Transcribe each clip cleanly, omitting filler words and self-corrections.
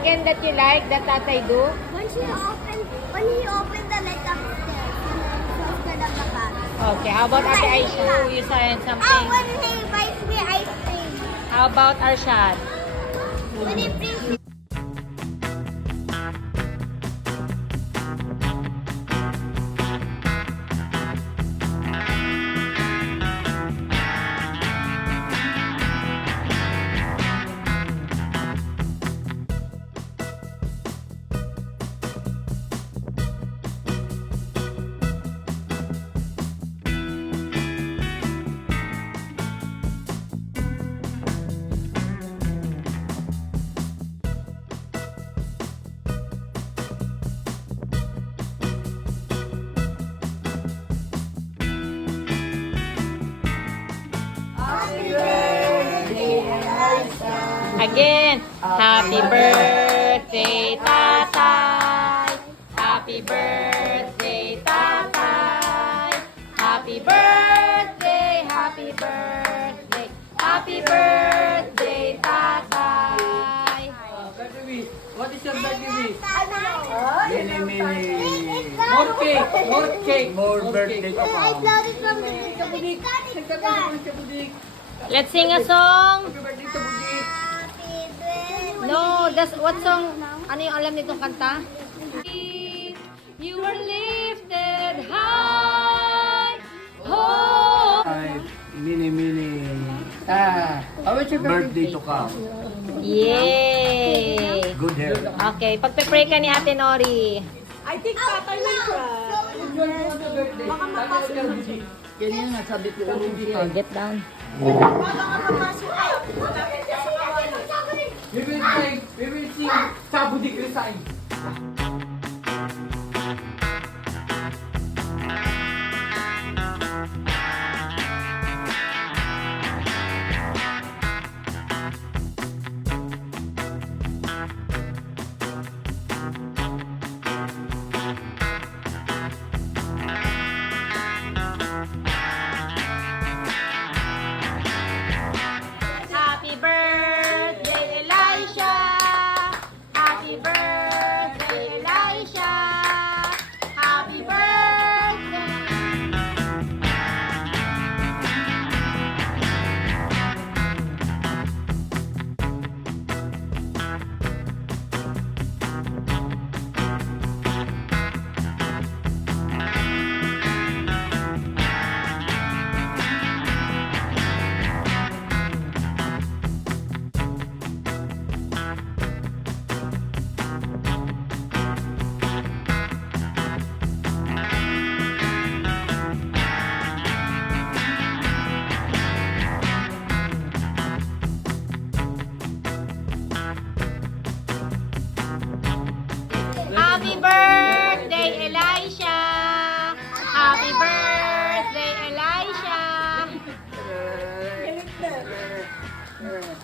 again that you like that Tatay do? When he opened the leg upstairs, and then he was scared of the bat. Okay, how about Ate Aisha? You saying Oh, something? when he buys me ice cream. How about Arshad? When he brings me Again, happy birthday, Tatay. Happy birthday, Tatay. Happy birthday, happy birthday. Happy birthday, Tatay. Birthday wish. What is your birthday wish? Mini, Mini. More cake. More cake. More birthday ka pa. I love it from the Budik. Let's sing a song. Happy birthday to Budik. Happy birthday. No, that's what song? Ano yung alam nitong kanta? You were lifted high. Oh. Hi, Mini. How is your birthday to come? Yay! Good health. Okay, pagpe-pray ka ni Ate Nori. I think Tatay will cry. Baka mapasok ka Budik. Ganyan nga sabi ko. Oh, get down. We will sing sa Budik resign. Happy birthday, Elisha! Happy birthday, Elisha! Happy birthday! Happy birthday, Elisha! Happy birthday, Elisha!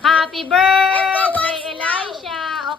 Happy birthday!